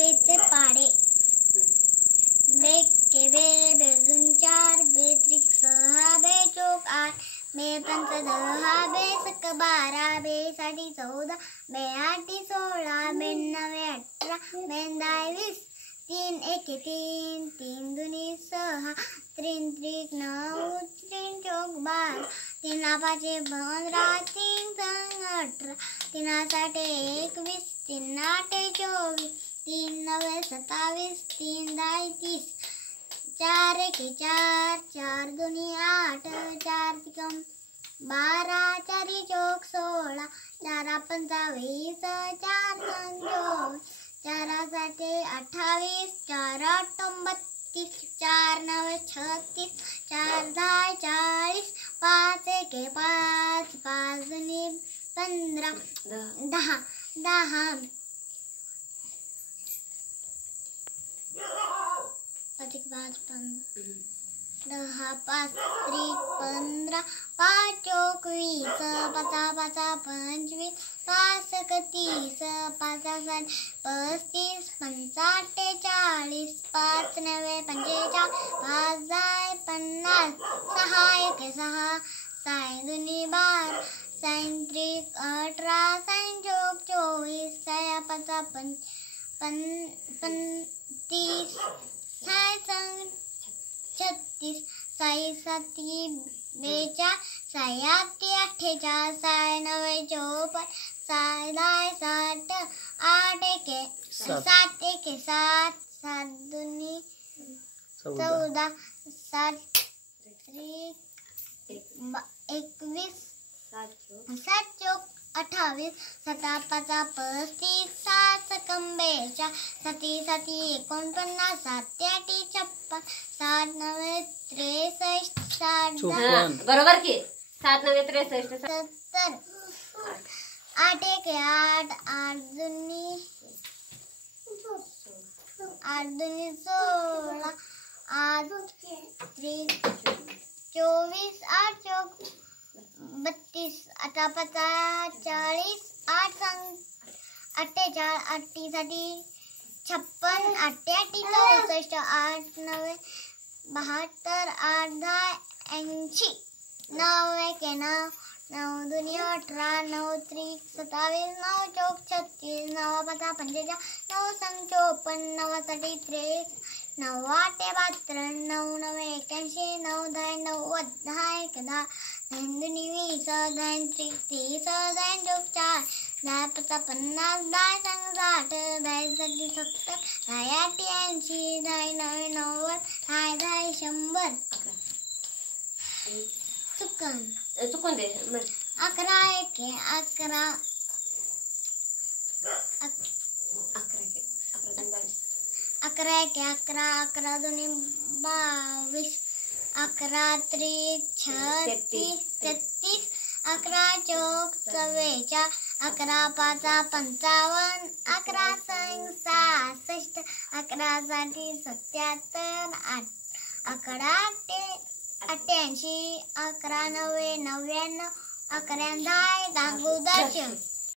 बेचे पाडे बेके बे बेजून 4 बेत्रिक 6 बेचोक 8 बेपंच 10 बेसक 12 बेसाठी 14 बेआठी 16 बेनवे 18 बेंदाय 20 3 एके 3 3 दुनी 6 3 त्रिक 9 3 चौक 12 3 पाचे 15 3 संग 18 3 साठे 21 3 आठे 24 3 नवे 27 3 दाय 30 4 एके 4 4 दुनी 8 4 तिकम 12 4 चौक 16 4 पंचा 20 4 संग 24 4 साठे 28 4 आठ 32 4 नवे 36 4 दाय 40 5 एके 5 5 दुनी 15 10 10 अधिक 5 15 10 5 त्रिक 15 5 चौक 20 5 5 25 5 सक 30 5 7 35 5 40 5 नवे 45 5 जाय 50 6 एक 6 6 दुनी 12 6 त्रिक 18 6 चौक 24 6 5 35 6 संग 36 6 साती 42 6 आठी 48 6 नवे 54 6 दाय 60 8 एके 7 एके 7 7 दुनी 14 7 त्रिक 21 7 चौक 28 7 5 35 7 सकम 42 7 7 49 7 8 56 7 9 63 7 बरोबर की 7 9 63 70 8 एके 8 8 दुनी 16 8 त्रिक 24 8 चौक 32 8 5 40 8 संग 48 80 साठी 56 88 64 8 9 72 8 10 80 9 एके 9 9 दुनी 18 9 त्रिक 27 9 चौक 36 9 5 45 9 संग 54 9 साठी 63 9 8 72 9 9 81 9 10 90 10 एक 10 10 दुनी 20 10 त्रिक 30 10 चौक 4 10 5 50 10 संग 60 10 साठी 70 10 8 80 10 9 90 10 100 चुकून दे 11 एके 11 11 एके 11 11 दुनी 22 11 त्रिक 36 33 11 चौक 44 11 5 55 11 संग 66 11 साठी 77 8 88 11 9 99 11 10 10